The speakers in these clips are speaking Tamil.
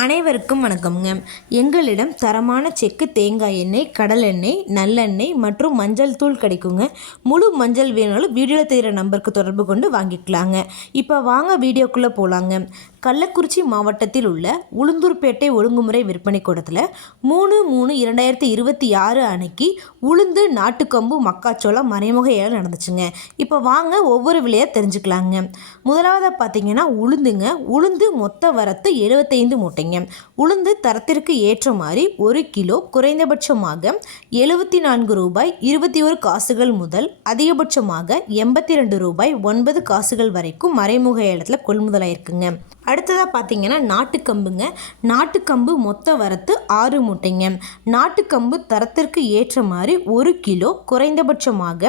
அனைவருக்கும் வணக்கம்ங்க. எங்களிடம் தரமான செக்கு தேங்காய் எண்ணெய், கடல் எண்ணெய், நல்லெண்ணெய் மற்றும் மஞ்சள் தூள் கிடைக்குங்க. முழு மஞ்சள் வேணாலும் வீடியோவில் தெரிகிற நம்பருக்கு தொடர்பு கொண்டு வாங்கிக்கலாங்க. இப்போ வாங்க வீடியோக்குள்ளே போகலாங்க. கள்ளக்குறிச்சி மாவட்டத்தில் உள்ள உளுந்தூர்பேட்டை ஒழுங்குமுறை விற்பனை கூடத்தில் 3/3/2026 அன்னைக்கு உளுந்து, நாட்டுக்கம்பு, மக்காச்சோளம் மறைமுக ஏலம் நடந்துச்சுங்க. இப்போ வாங்க ஒவ்வொரு விலையாக தெரிஞ்சுக்கலாங்க. முதலாவதாக பார்த்தீங்கன்னா உளுந்து மொத்த வரத்து 75 மூட்டைங்க. உளுந்து தரத்திற்கு ஏற்ற மாதிரி 1 கிலோ குறைந்தபட்சமாக ₹74.21 முதல் அதிகபட்சமாக ₹82.09 வரைக்கும் மறைமுக ஏலத்தில் கொள்முதலாயிருக்குங்க. அடுத்ததாக பார்த்தீங்கன்னா நாட்டுக்கம்பு மொத்த வரத்து 6 மூட்டைங்க. நாட்டுக்கம்பு தரத்திற்கு ஏற்ற மாதிரி 1 கிலோ குறைந்தபட்சமாக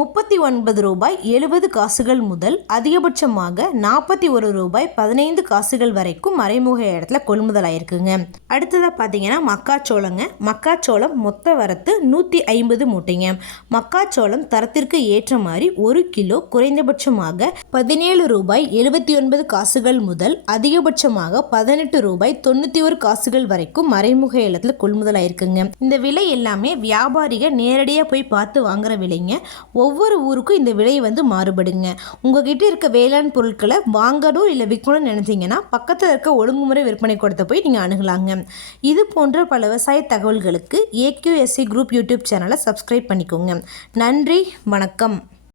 ₹39.70 முதல் அதிகபட்சமாக ₹41.15 வரைக்கும் மறைமுக இடத்துல கொள்முதலாயிருக்குங்க. அடுத்ததாக பார்த்தீங்கன்னா மக்காச்சோளம் மொத்த வரத்து 150 மூட்டைங்க. மக்காச்சோளம் தரத்திற்கு ஏற்ற மாதிரி 1 கிலோ குறைந்தபட்சமாக ₹17.79 முதல் அதிகபட்சமாக ₹18.91 வரைக்கும் மறைமுக ஏலத்தில் கொள்முதலாயிருக்குங்க. இந்த விலை எல்லாமே வியாபாரிகள் நேரடியாக போய் பார்த்து வாங்குற விலைங்க. ஒவ்வொரு ஊருக்கும் இந்த விலை மாறுபடுங்க. உங்ககிட்ட இருக்க வேளாண் பொருட்களை வாங்கணும் இல்லை விற்கணும்னு நினைச்சீங்கன்னா பக்கத்தில் இருக்க ஒழுங்குமுறை விற்பனை கூடத்தை போய் நீங்கள் அணுகலாங்க. இது போன்ற பல விவசாய தகவல்களுக்கு AQSC குரூப் யூடியூப் சேனலை சப்ஸ்கிரைப் பண்ணிக்கோங்க. நன்றி, வணக்கம்.